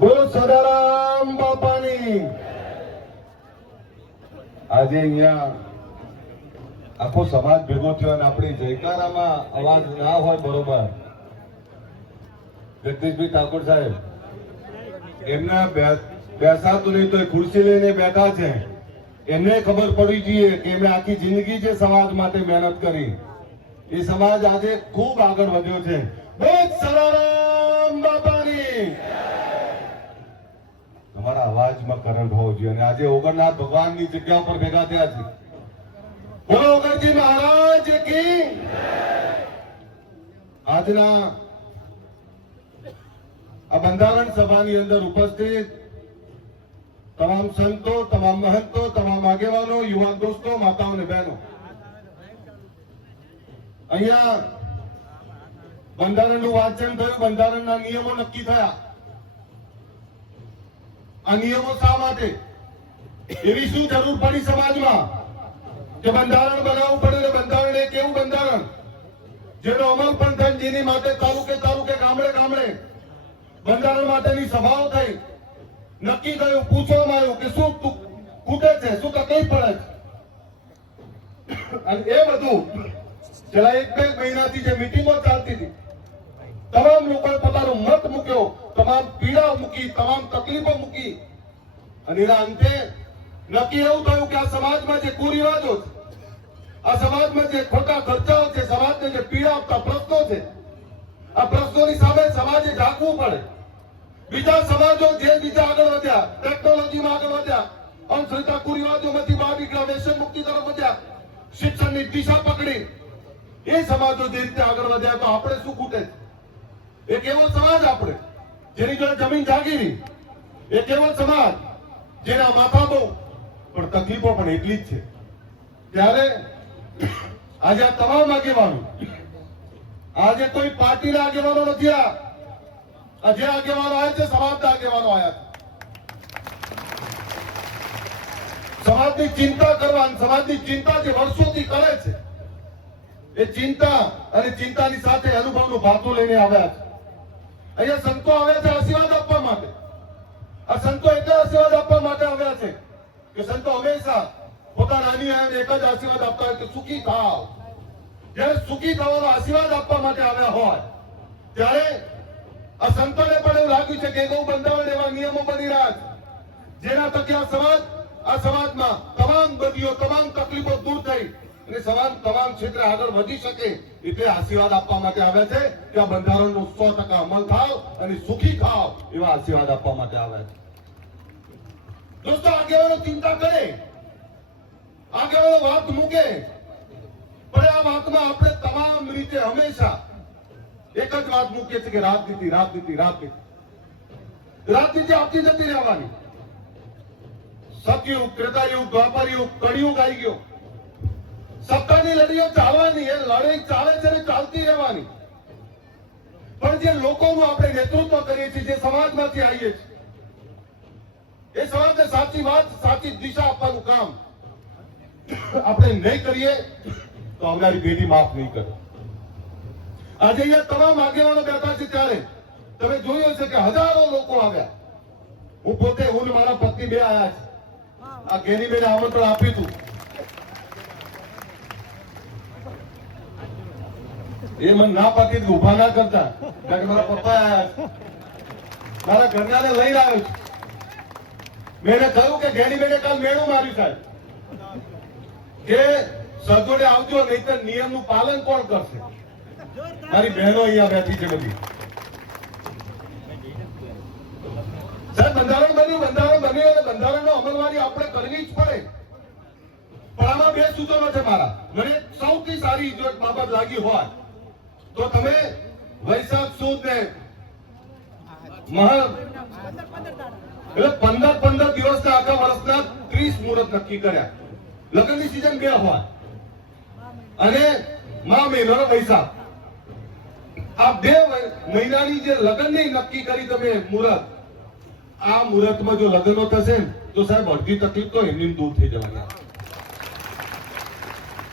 બોલો સદારામ બાપાની. આજે અહીંયા આખો સમાજ ભેગો થયો અને આપણી જયકારામાં અવાજ ના હોય બરોબર. જગદીશભાઈ ઠાકોર સાહેબ એમના બેસાતું નહીં તો ખુરશી લઈને બેઠા છે. એમને ખબર પડવી જોઈએ કે એમણે આખી જિંદગી જે સમાજ માટે મહેનત કરી, એ સમાજ આજે ખૂબ આગળ વધ્યો છે. બોલ સદારામ બાપાની. તમારા અવાજમાં કરંટ હોવો જોઈએ. અને આજે ઓગણનાથ ભગવાનની જગ્યા ઉપર ભેગા થયા છે. બોલો ઓગણજી મહારાજ કી. આજના આ બંધારણ સભાની અંદર ઉપસ્થિત તમામ સંતો, તમામ મહંતો, તમામ આગેવાનો, યુવાન દોસ્તો, માતાઓ અને બહેનો, અહીંયા બંધારણનું વાંચન થયું, બંધારણના નિયમો નક્કી થયા. આ નિયમો શા માટે, એવી શું જરૂર પડી સમાજમાં કે બંધારણ બનાવવું પડે? ને બંધારણ એક એવું બંધારણ જેનો અમલ પણ થાય, જેની માટે તાલુકે તાલુકે, ગામડે ગામડે બંધારણ માટેની સભાઓ થઈ. નક્કી કર્યું, પૂછવામાં આવ્યું કે શું ખૂટે છે, શું તકલીફ પડે છે. અને એ બધું છેલ્લા 1-2 મહિનાથી જે મિટિંગો ચાલતી હતી, તમામ લોકોએ પોતાનો મત મૂક્યો, તમામ પીડા મૂકી, તમામ તકલીફો મૂકી. અને એના અંતે નક્કી એવું થયું કે આ સમાજમાં જે કુરિવાજો છે, આ સમાજમાં જે ખોટા ખર્ચાઓ છે, સમાજને જે પીડા આપતા પ્રશ્નો છે, આ પ્રશ્નોની સામે સમાજે જાગવું પડે. બીજા સમાજો જે બીજા આગળ વધ્યા, ટેકનોલોજીમાં આગળ વધ્યા, અંધશ્રદ્ધા કુરિવાજોમાંથી બહાર નીકળ્યા, વ્યસન મુક્તિ તરફ વધ્યા, શિક્ષણની દિશા પકડી, એ સમાજો જે રીતે આગળ વધ્યા, તો આપણે શું ખૂટે છે? એક એવો સમાજ આપણે જેની જોડે જમીન જાગીરી, એક એવો સમાજ જેના માથા બહુ પણ તકલીફો પણ એટલી જ છે. ત્યારે આજે આ તમામ આગેવાનો, આજે કોઈ પાર્ટીના આગેવાનો નથી, આ જે આગેવાનો આવ્યા છે સમાજના આગેવાનો આવ્યા છે. સમાજની ચિંતા કરવાની, સમાજની ચિંતા જે વર્ષોથી કરે છે, એ ચિંતા અને ચિંતાની સાથે અનુભવનું ભાથું લઈને આવ્યા છે. અહીંયા સંતો આવ્યા છે આશીર્વાદ આપવા માટે. આ સંતો એટલે આશીર્વાદ આપવા માટે આવ્યા છે કે સંતો હંમેશા પોતાના અનુયાયીઓને એક જ આશીર્વાદ આપતા હોય કે સુખી થાવ. જ્યારે સુખી થવાનો આશીર્વાદ આપવા માટે આવ્યા હોય, ત્યારે આ સંતોને પણ એવું લાગ્યું છે કે ગૌ બંધારણ એવા નિયમો બની રહ્યા છે જેના થકી આ સમાજમાં તમામ બદીઓ, તમામ તકલીફો દૂર થઈ અને સમાજ તમામ ક્ષેત્રે આગળ વધી શકે, એટલે આશીર્વાદ આપવા માટે આવ્યા છે કે આ બંધારણનો 100% અમલ થાવ અને સુખી થાવ, એવા આશીર્વાદ આપવા માટે આવ્યા છે. દોસ્તો, આગેવાનો ચિંતા કરે, આગેવાનો વાત મૂકે, પણ આ વાતમાં આપણે તમામ રીતે હંમેશા એક જ વાત મૂકીએ છીએ કે રાજનીતિ, રાજનીતિ, રાજનીતિ. રાજનીતિ આપતી જતી રહેવાની. સતયુગ, ત્રેતાયુગ, દ્વાપરયુગ, કળિયુગ આવી ગયો. સત્તાની લડીઓ ચાલવાની, એ લડાઈ ચાલે છે ને ચાલતી રહેવાની. પણ જે લોકોનું આપણે નેતૃત્વ કરીએ છીએ, જે સમાજમાંથી આવીએ છીએ, એ સમાજને સાચી વાત, સાચી દિશા આપવાનું કામ આપણે નહીં કરીએ તો આવનારી પેઢી માફ નહીં કરે. આજે અહીંયા તમામ આગેવાનો બેઠા છે, ત્યારે તમે જોયું હશે કે હજારો લોકો આવ્યા. હું પોતે, હું મારા પત્ની બે આવ્યા છે. આ ગેની બેને આમંત્રણ આપ્યું હતું. એ મને ના પાકી ઉભા ના કરતા, કારણ કે મારા પપ્પા આવ્યા છે, મારા ઘરનાને લઈને આવ્યો છું. મેં એને કહ્યું કે ગેની બેને કાલ મેળું માર્યું સાહેબ કે સગવડે આવજો, નહીતર નિયમનું પાલન કોણ કરશે? મારી બહેનો અહીંયા બેઠી છે બધી. સાહેબ, બંધારણ બન્યું અને બંધારણનો અમલવારી આપણે કરવી જ પડે. પણ આમાં બે સૂચનો છે મારા. મને સૌથી સારી જો બાબત લાગી હોય તો તમે વૈશાખ સુદ ને મહા એટલે 15 દિવસના આખા વર્ષના 30 મુહૂર્ત નક્કી કર્યા. લગ્નની સિઝન 2 હોય અને મહા મહિનો વૈશાખ, આ 2 મહિનાની જે લગ્નની નક્કી કરી તમે મુહૂર્ત, આ મુહૂર્તમાં જો લગ્નો થશે ને તો સાહેબ અડધી તકલીફ તો એમની દૂર થઈ જવાની.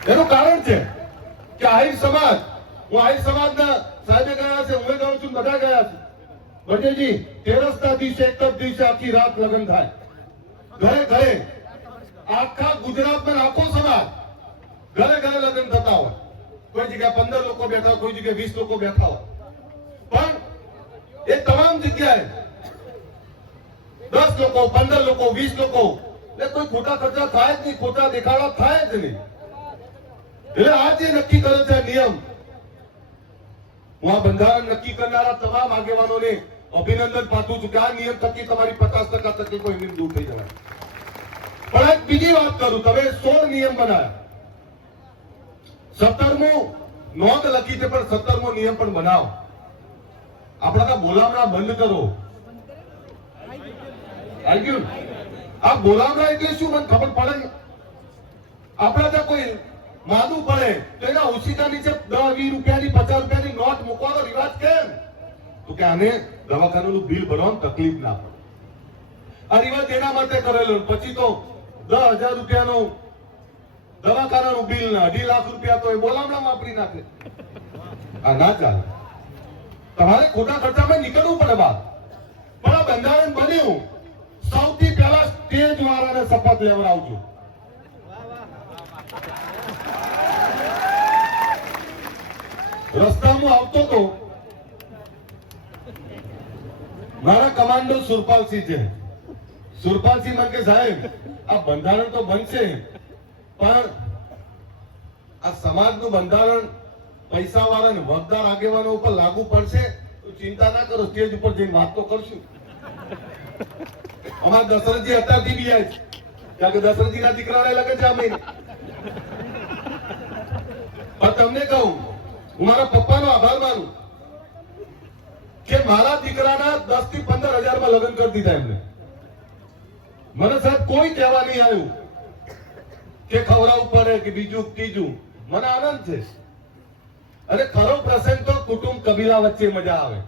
એનું કારણ છે કે આહિર સમાજ, હું આહિર સમાજના સાહેબે બટેજી 13ના દિવસે એક જ દિવસે આખી રાત લગ્ન થાય, ઘરે ઘરે આખા ગુજરાતમાં આખો સમાજ ઘરે ઘરે લગ્ન થતા હોય. કોઈ જગ્યાએ 15 લોકો બેઠા હોય, કોઈ જગ્યાએ 20 લોકો બેઠા હોય, પણ એ તમામ જગ્યાએ 10 લોકો, 15 લોકો, 20 લોકો એટલે કોઈ ખોટા ખર્ચા થાય જ નહીં, ખોટા દેખાડા થાય જ નહીં. એટલે આ જે નક્કી કર્યો છે નિયમ, હું આ બંધારણ નક્કી કરનારા તમામ આગેવાનોને અભિનંદન પાઠવું છું કે આ નિયમ થકી તમારી 50% તકલીફો એમની દૂર થઈ જવાય. પણ એક બીજી વાત કરું, તમે 16 નિયમ બનાવ્યા, 17મો નોંધ લખી છે, પણ 17મો નિયમ પણ બનાવો. આપણા બોલામણા બંધ કરો. આ બોલામણા એટલે શું મને ખબર પડે? આપણા ત્યાં કોઈ માદું પડે તો એના ઓછીના નીચે 10, 20 રૂપિયાની, 50 રૂપિયાની નોટ મૂકવાનો રિવાજ કેમ? તો કે આને દવાખાનાનું બિલ ભરવાની તકલીફ ના પડે. આ રિવાજ એના માટે કરેલો. પછી તો 10,000 રૂપિયાનું દવાખાનાનું બિલ ના 2.5 લાખ રૂપિયા તો એ બોલામણામાં વાપરી નાખે. આ ના ચાલે. તમારે ખોટા ખર્ચામાં નીકળવું પડે બાદ. પણ આ બંધારણ બન્યું, સૌથી પહેલા સ્ટેજ વાળાને શપથ લેવડાવજો. રસ્તામાં આવતો તો મારા કમાન્ડો સુરપાલસિંહ છે. સુરપાલસિંહ મને કે સાહેબ આ બંધારણ તો બનશે, પણ આ સમાજનું બંધારણ પૈસા વાળા ને વગદાર આગેવાનો ઉપર લાગુ પડશે તો ચિંતા ના કરો, સ્ટેજ ઉપર જઈને વાત તો કરશું. અમારા દશરથજી અત્યારથી બી આવે છે, કારણ કે દશરથજીના દીકરાને લગે છે આ મહિને. પણ તમને કહું, હું મારા પપ્પાનો આભાર માનું કે મારા દીકરાના 10 થી 15 હજારમાં લગ્ન કરી દીધા એમને. મને સાહેબ કોઈ કહેવા નહીં આવ્યું કે ખવડાવવું પડે કે બીજું ત્રીજું. મને આનંદ છે. અને ખરો પ્રસંગ તો કુટુંબ કબીલા વચ્ચે મજા આવે.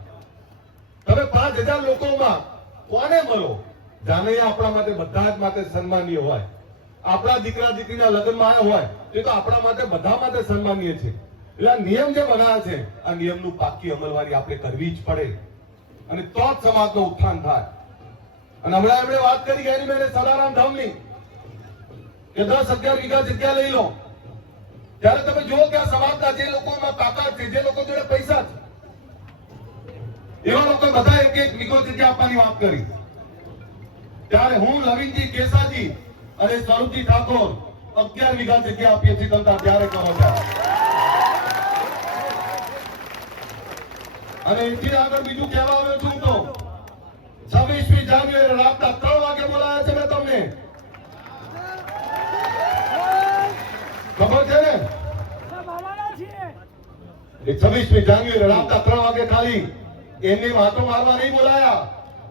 તમે 5,000 લોકોમાં કોને મળો? જાનૈયા આપણા માટે બધા જ માટે સન્માનીય હોય. આપણા દીકરા દીકરીના લગ્નમાં આવ્યા હોય તે તો આપણા માટે બધા માટે સન્માનીય છે. એટલે આ નિયમ જે બનાવ્યા છે, આ નિયમનું પાકી અમલવારી આપણે કરવી જ પડે, અને તો જ સમાજનું ઉત્થાન થાય. અને હમણાં એમણે વાત કરી ગેરી મેને સદારામ ધામની કે 10-11 વીઘા જગ્યા લઈ લો. ત્યારે તમે જુઓ કે આ સમાજના જે લોકોમાં તાકાત છે, જે લોકો જોડે પૈસા છે, એવા લોકો બધા 1-1 વીઘો જગ્યા આપવાની વાત કરી. ત્યારે હું, લવિંગજી, કેસાજી અને સ્વરૂપજી ઠાકોર 11 વીઘા જગ્યા આપીએ છીએ. તમે ત્યારે કરો ત્યારે. અને એથી આગળ બીજું કહેવા આવ્યો છું તો 26મી જાન્યુઆરી રાતના 3 વાગે બોલાયા છે મેં તમને. ખબર છે ને? એ 26મી જાન્યુઆરી રાતના 3 વાગે ખાલી એમની વાતો મારવા નહીં બોલાયા.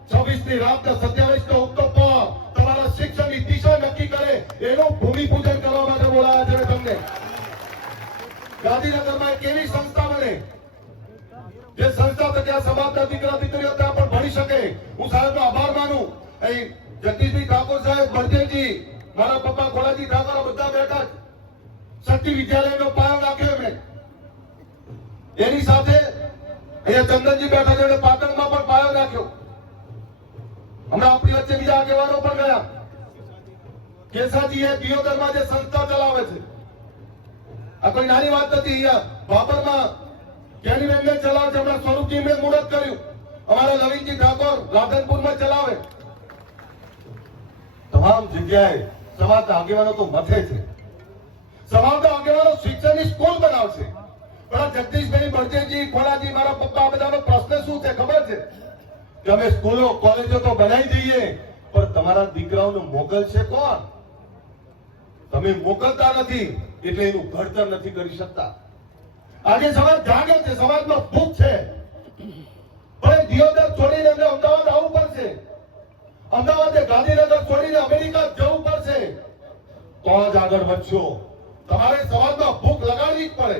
26ની રાતના 27નો ઉગતો પહોર તમારા શિક્ષણની દિશા નક્કી કરે એનું ભૂમિપૂજન કરવા માટે બોલાયા છે તમને. ગાંધીનગરમાં એક એવી સંસ્થા બને જે સંસ્થા થકી આ સમાજના દીકરા દીકરીઓ ત્યાં પણ ભણી શકે. હું સાહેબનો આભાર માનું. અહીં જગદીશભાઈ ઠાકોર સાહેબ, બળદેવજી, મારા પપ્પા ખોલાજી ઠાકોર બધા બેઠા શક્તિ વિદ્યાલયનો પાયો નાખ્યો એમણે. એની સાથે અહીંયા ચંદનજી બેઠા છે, પાટણમાં પણ પાયો નાખ્યો. હમણાં આપણી વચ્ચે બીજા આગેવાનો પણ ગયા. કેસાજી એ દિયોદરમાં જે સંસ્થા ચલાવે છે, આ કોઈ નાની વાત નથી. અહીંયા બાબરમાં કેનીબેનને ચલાવે છે. હમણાં સ્વરૂપજી એમણે મુહૂર્ત કર્યું. અમારા લવિંગજી ઠાકોર રાધનપુરમાં ચલાવે. તમામ જગ્યાએ સમાજના આગેવાનો તો મથે છે. સમાજના આગેવાનો શિક્ષણની સ્કૂલ બનાવશે. પણ જગદીશભાઈ, બળદેવજી, ખોલાજી, મારા પપ્પા બધાનો પ્રશ્ન શું છે ખબર છે? કે અમે સ્કૂલો કોલેજો તો બનાવી દઈએ, પણ તમારા દીકરાઓને મોકલશે કોણ? તમે મોકલતા નથી એટલે એનું ઘડતર નથી કરી શકતા. આજે સમાજ જાગે છે, સમાજમાં ભૂખ છે, પણ દિયોદર છોડીને એમને અમદાવાદ આવવું પડશે. અમદાવાદ ગાંધીનગર છોડીને અમેરિકા જવું પડશે તો જ આગળ વધશો. તમારે સમાજમાં ભૂખ લગાડવી જ પડે.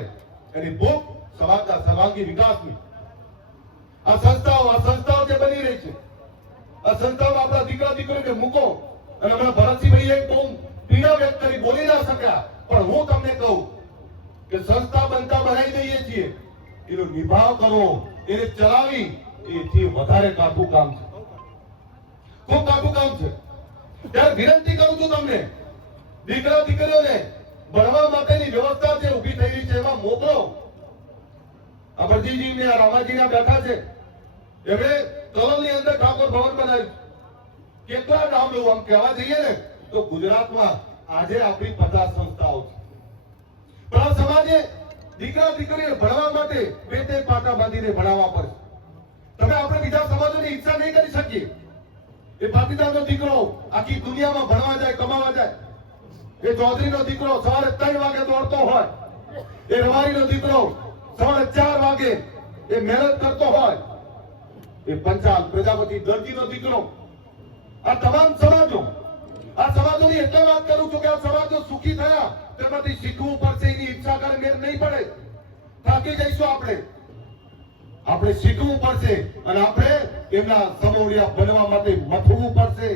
એની ભૂખ સમાજના સર્વાંગી વિકાસની. આ સંસ્થાઓ જે બની રહી છે, આ સંસ્થાઓ આપણા દીકરા દીકરીને મૂકો. અને હમણાં ભરતસિંહભાઈ એક બહુ પીડા વ્યક્ત કરી, બોલી ના શક્યા, પણ હું તમને કહું કે સંસ્થા બનતા બનાવી દઈએ છીએ, એનો નિભાવ કરો, એને ચલાવી એથી વધારે કાઠું કામ છે, ખૂબ કાઠું કામ છે. ત્યારે વિનંતી કરું છું તમને, દીકરા દીકરીઓને ભણવા માટેની વ્યવસ્થા જે ઊભી થઈ રહી છે એમાં મોકલો. આ ભરજીજી ને આ રામાજી બેઠા છે, એમણે કલોલની અંદર ઠાકોર ભવન બનાવ્યું. કેટલા નામ લઉં, આમ કહેવા જઈએ ને તો ગુજરાતમાં આજે આપણી 50 સંસ્થાઓ છે. પણ આ સમાજે દીકરા દીકરીને ભણવા માટે બે તે પાટા બાંધીને ભણાવવા પડે. તમે આપણે બીજા સમાજોની ઈચ્છા નહીં કરી શકીએ. એ પાટીદારનો દીકરો આખી દુનિયામાં ભણવા જાય, કમાવા જાય. એ ચૌધરીનો દીકરો સવારે 3 વાગે દોડતો હોય, એ રવારીનો દીકરો સવારે 4 વાગે એ મહેનત કરતો હોય, એ પંચાલ પ્રજાપતિ દરજીનો દીકરો, આ તમામ સમાજોની એટલે વાત કરું છું કે આ સમાજો સુખી થયા તેમાંથી શીખવું પડશે. એની ઈચ્છા કરે મેર નહીં પડે, થાકી જઈશું આપણે શીખવું પડશે અને આપણે એમના સમોડિયા બનવા માટે મથવું પડશે.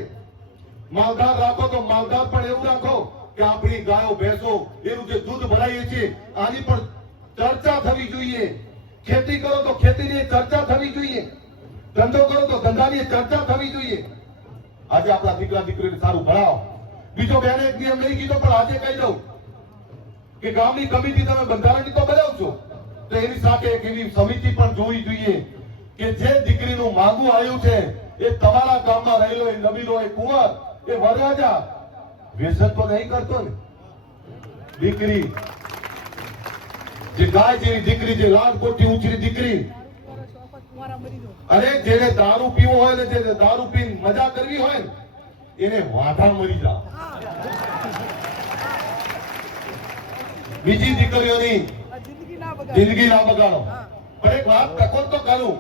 માલધાર રાખો તો માલધાર પણ એવું રાખો કે આપણી ગાયો ભેંસો એનું જે દૂધ ભરાઈએ છીએ આની પણ ચર્ચા થવી જોઈએ. ખેતી કરો તો ખેતીની ચર્ચા થવી જોઈએ, ધંધો કરો તો ધંધાની ચર્ચા થવી જોઈએ. આજે આપણા દીકરા દીકરીને સારું ભણાવો. બીજો બેને એક નિયમ નહીં કીધો પણ આજે કહી દઉં કે ગામની કમિટી તમે બંધારણની તો બનાવશો તો એની સાથે એક એવી સમિતિ પણ જોવી જોઈએ કે જે દીકરીનું માંગવું આવ્યું છે એ તમારા ગામમાં રહેલો એ નબીલો એ કુંવર એ વરરાજા વ્યસન તો નહીં કરતો ને. દીકરી જે ગાય જેવી દીકરી, જે લાલકોટથી ઉછરી દીકરી, અરે જેને દારૂ પીવો હોય ને જેને દારૂ પીને મજા કરવી હોય ને એને વાઢા મરી જાવ. બીજી દીકરીઓની જિંદગી ના બગાડો. પણ એક વાત ટકોર તો કરું.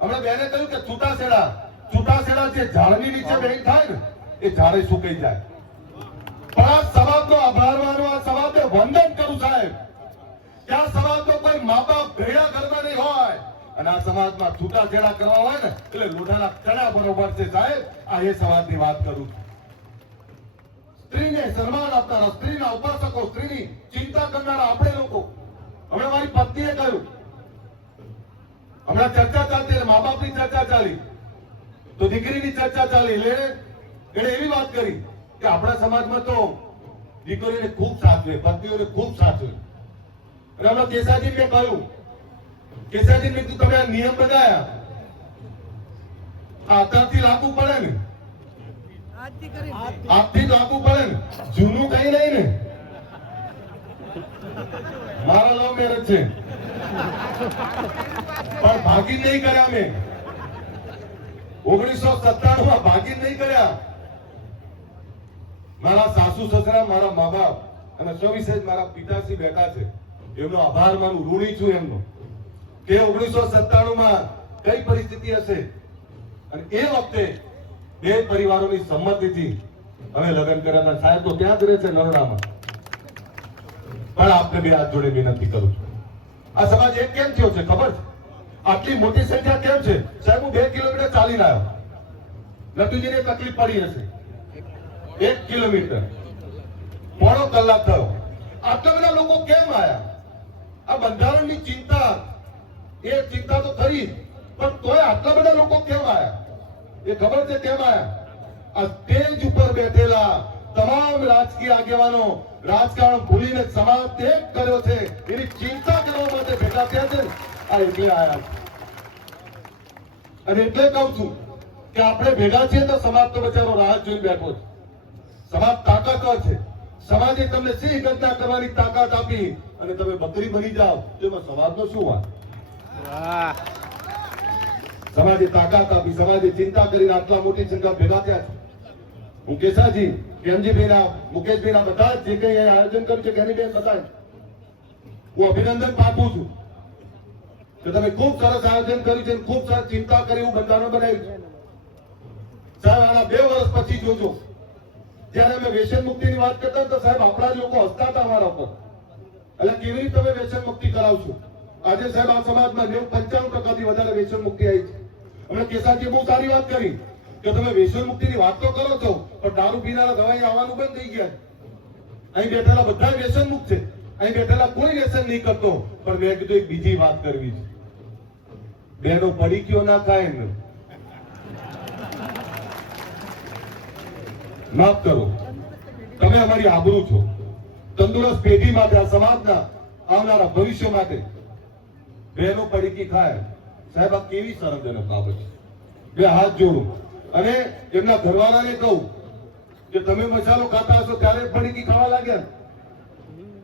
હમણાં બેને કહ્યું કે છૂટાછેડા જે ઝાડની નીચે બેઠ થાય ને એ ઝાડે સુકાઈ જાય. પણ આ સમાજનો આભાર માનો, આ સમાજને વંદન કરું સાહેબ કે આ સમાજનો કોઈ મા બાપ ભેડા ઘરમાં નહીં હોય અને આ સમાજમાં છૂટાછેડા કરવા હોય ને એટલે લોઢાના ચણા બરોબર છે સાહેબ. આ એ સમાજની વાત કરું છું. સ્ત્રીને સન્માન આપનારા, સ્ત્રીના ઉપાસકો, સ્ત્રીની ચિંતા કરનારા આપણે લોકો. હમણાં મારી પત્નીએ કહ્યું, હમણાં ચર્ચા ચાલતી, મા બાપની ચર્ચા ચાલી તો દીકરીની ચર્ચા ચાલી એટલે એને એવી વાત કરી કે આપણા સમાજમાં તો દીકરીઓને ખૂબ સાચવે, પત્નીઓને ખૂબ સાચવે. અને હમણાં કેસાજી મેં કહ્યું, કેસાજી મેં તમે આ નિયમ બનાયા આ અત્યારથી લાગુ પડે ને, આજથી લાગુ પડે ને, જૂનું કઈ નહીં ને. મારા લવ મેરેજ છે પણ ભાગી નહીં કર્યા મેં. 1997 માં ભાગી નહીં કર્યા. મારા સાસુ સસરા, મારા મા બાપ અને સવિશેષ મારા પિતાશ્રી બેઠા છે, એમનો આભાર માનું, ઋણી છું એમનો કે 1997 માં કઈ પરિસ્થિતિ હશે અને એ વખતે બે પરિવારોની સંમતિથી અમે લગ્ન કર્યા હતા. સાહેબ તો ત્યાં જ રહે છે નરોડામાં. પણ આપને બે હાથ જોડે વિનંતી કરું છું, આ સમાજ એક કેમ થયો છે ખબર છે? આટલી મોટી સંખ્યા કેમ છે સાહેબ? હું 2 કિલોમીટર ચાલીને આવ્યો. નટુજીને તકલીફ પડી હશે, 1 કિલોમીટર પોણો કલાક થયો. આટલા બધા લોકો કેમ આવ્યા? આ બંધારણની ચિંતા, એ ચિંતા તો ખરી પણ તોય આટલા બધા લોકો કેમ આવ્યા એ ખબર છે કેમ આવ્યા? આ સ્ટેજ ઉપર બેઠેલા તમામ રાજકીય આગેવાનો રાજકારણ ભૂલીને સમાજ ત્યાગ કર્યો છે એની ચિંતા કરવા માટે ભેગા થયા છે. આ એટલે આવ્યા અને એટલે કહું છું કે આપણે ભેગા છીએ તો સમાજ તો બચારો રાહ જોઈને બેઠો છે. સમાજ તાકાતવર છે. સમાજે તમને સિંહ ગર્જના કરવાની તાકાત આપી અને તમે બકરી બની જાઓ તો એમાં સમાજનો શું વાત? સમાજે તાકાત આપી, સમાજે ચિંતા કરીને આટલા મોટી સંખ્યા ભેગા થયા છે. હું કેસાજી, કેમજીભાઈના, મુકેશભાઈના બધા જે કઈ આયોજન કર્યું છે એની બેન બતાવે હું અભિનંદન પાઠવું છું કે તમે ખૂબ સરસ આયોજન કર્યું છે, ખૂબ સરસ ચિંતા કરી, હું બંધારણ બનાવ્યું છે. સાહેબ આના 2 વર્ષ પછી જોજો, જયારે અમે વ્યસન મુક્તિની વાત કરતા તો સાહેબ આપણા જ લોકો હસતા હતા અમારા ઉપર. એટલે કેવી રીતે તમે વ્યસન મુક્તિ કરાવશો? આજે સાહેબ આ સમાજમાં 95% વધારે વ્યસન મુક્તિ આવી છે. અમને કેસાજીએ બહુ સારી વાત કરી કે તમે વ્યસન મુક્તિની વાત તો કરો છો પણ દારૂ પીનારા દવાઈ આવવાનું બંધ થઈ ગયા. અહીં બેઠેલા બધા વ્યસન મુક્ત છે, અહીં બેઠેલા કોઈ વ્યસન નહીં કરતો. પણ મેં કીધું એક બીજી વાત કરવી છે. બેનો પડી ગયો ના ખાય ને માફ કરો, તમે અમારી આબરૂ છો. તંદુરસ્ત પેઢી માટે, આ સમાજના આવનારા ભવિષ્ય માટે બેનો પડીકી ખાય, સાહેબ આ કેવી શરમજનક બાબત છે. બે હાથ જોડું અને એમના ઘરવાળાને કહું કે તમે મસાલો ખાતા હશો ત્યારે પડીકી ખાવા લાગ્યા,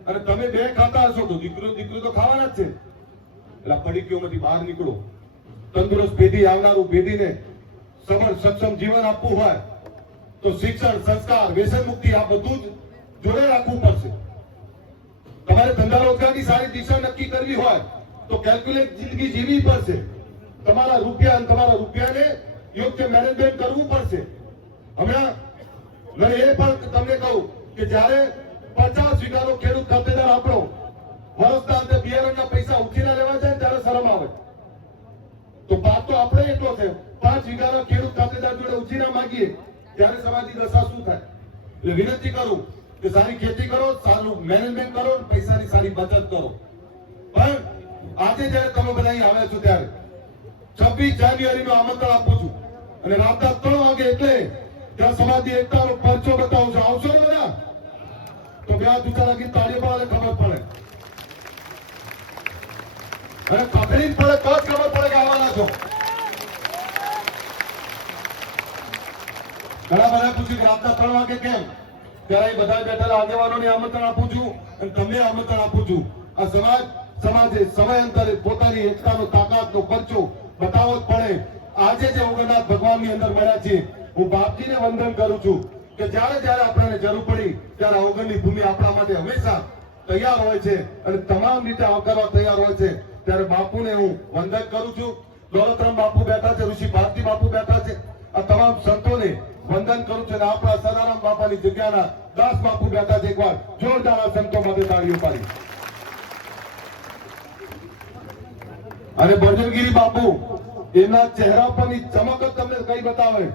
અને તમે બે ખાતા હશો તો દીકરી તો ખાવાના જ છે. એટલે પડીકીઓમાંથી બહાર નીકળો. તંદુરસ્ત પેઢી, આવનારું પેઢીને સબળ સક્ષમ જીવન આપવું હોય તો શિક્ષણ, સંસ્કાર, વ્યસન મુક્તિ આ બધું જ જોડે રાખવું પડશે. તમારે ધંધા રોજગારની સારી દિશા નક્કી કરવી હોય તો કેલ્ક્યુલેટ જિંદગી જીવવી પડશે. તમારા રૂપિયાને યોગ્ય મેનેજમેન્ટ કરવું પડશે. હમણાં મેં એ પણ તમને કહું કે જ્યારે 50 વીઘાનો ખેડૂત ખાતેદાર આપણો વર્ષના અંતે બિયારણના પૈસા ઉછીના લેવા જાય ત્યારે શરમ આવે. તો પાક તો આપણે એટલો છે, 5 વીઘાના ખેડૂત ખાતેદાર જોડે ઉછીના માંગીએ ત્યારે સમાજની દશા શું થાય? એટલે વિનંતી કરું કે સારી ખેતી કરો, સારું મેનેજમેન્ટ કરો, પૈસાની સારી બચત કરો. પણ આજે જયારે તમે બધા અહીં આવ્યા છો ત્યારે 26 જાન્યુઆરીનું આમંત્રણ આપું છું અને રાતના 3 વાગે એટલે ત્યાં સમાજની એકતાનો પરચો બતાવું છું. આવશો ને બધા? તો બે હાથ ઊંચા રાખી તાળીઓ પાડે, ખબર પડે અને ખબરી પડે તો જ ખબર પડે કે આવવાના છો. ઘણા બધા પૂછ્યું કે રાતના 3 વાગે કેમ? ત્યારે બધા બેઠેલા આગેવાનોને આમંત્રણ આપું છું અને તમને આમંત્રણ આપું છું. આ સમાજે સમયાંતરે પોતાની એકતાનો, તાકાતનો પરચો બતાવવો જ પડે. આજે જે ઓગણનાથ ભગવાનની અંદર મળ્યા છીએ, હું બાપજીને વંદન કરું છું કે જ્યારે જ્યારે આપણને જરૂર પડી ત્યારે ઓગણની ભૂમિ આપણા માટે હંમેશા તૈયાર હોય છે અને તમામ રીતે આવકારવા તૈયાર હોય છે. ત્યારે બાપુને હું વંદન કરું છું. દોલતરામ બાપુ બેઠા છે, ઋષિ ભારતી બાપુ બેઠા છે, આ તમામ સંતોને વંદન કરું છું. અને આપણા સદારામ બાપાની જગ્યાના દાસ બાપુ બેઠા છે. એકવાર જોરદાર આ સંતો માટે તાળીઓ પાડી. અને બળજનગીરી બાપુ, એના ચહેરા પરની ચમક જ તમને કઈ બતાવે.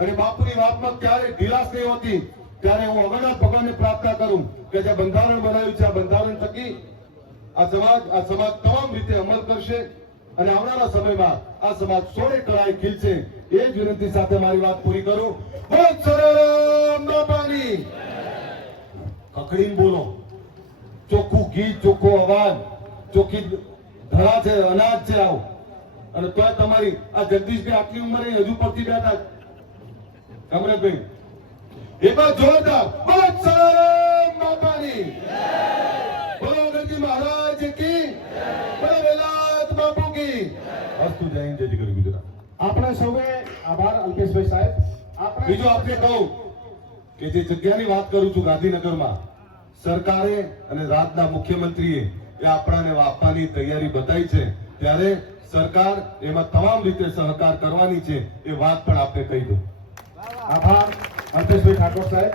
અને બાપુની વાતમાં ક્યારે ઢીલાશ નહીં હોતી. ત્યારે હું અગણનાથ ભગવાનને પ્રાર્થના કરું કે જે બંધારણ બનાવ્યું છે, આ બંધારણ થકી આ સમાજ તમામ રીતે અમલ કરશે અને આવનારા સમયમાં આ સમાજ સોળે કળાએ ખીલશે. એ જ વિનંતી સાથે મારી વાત પૂરી કરું. બોલ સરારામ બાપાની. ખખડીને બોલો, ચોખ્ખું ગીત, ચોખ્ખો અવાજ, ચોખ્ખી ધરા છે, અનાજ છે. આવો અને તોય તમારી આ જગદીશભાઈ આટલી ઉંમરે હજુ પડતી બેઠા. અમરતભાઈ એકવાર જોરદાર બોલ સરારામ બાપાની. બોલો ગણજી મહારાજ કી, બોલો વેલાત બાપુ કી. અસ્તુ જય હિન્દ, જય જય ગુજરાત. આપણે સૌએ આભાર અલ્પેશભાઈ સાહેબ. બીજું આપને કહું કે જે જગ્યાની વાત કરું છું ગાંધીનગરમાં, સરકારે અને રાજ્યના મુખ્યમંત્રીએ એ આપણાને આપવાની તૈયારી બતાવી છે. ત્યારે સરકાર એમાં તમામ રીતે સહકાર કરવાની છે. એ વાત પણ આપને કહી દઉં. આભાર અલ્પેશભાઈ ઠાકોર સાહેબ.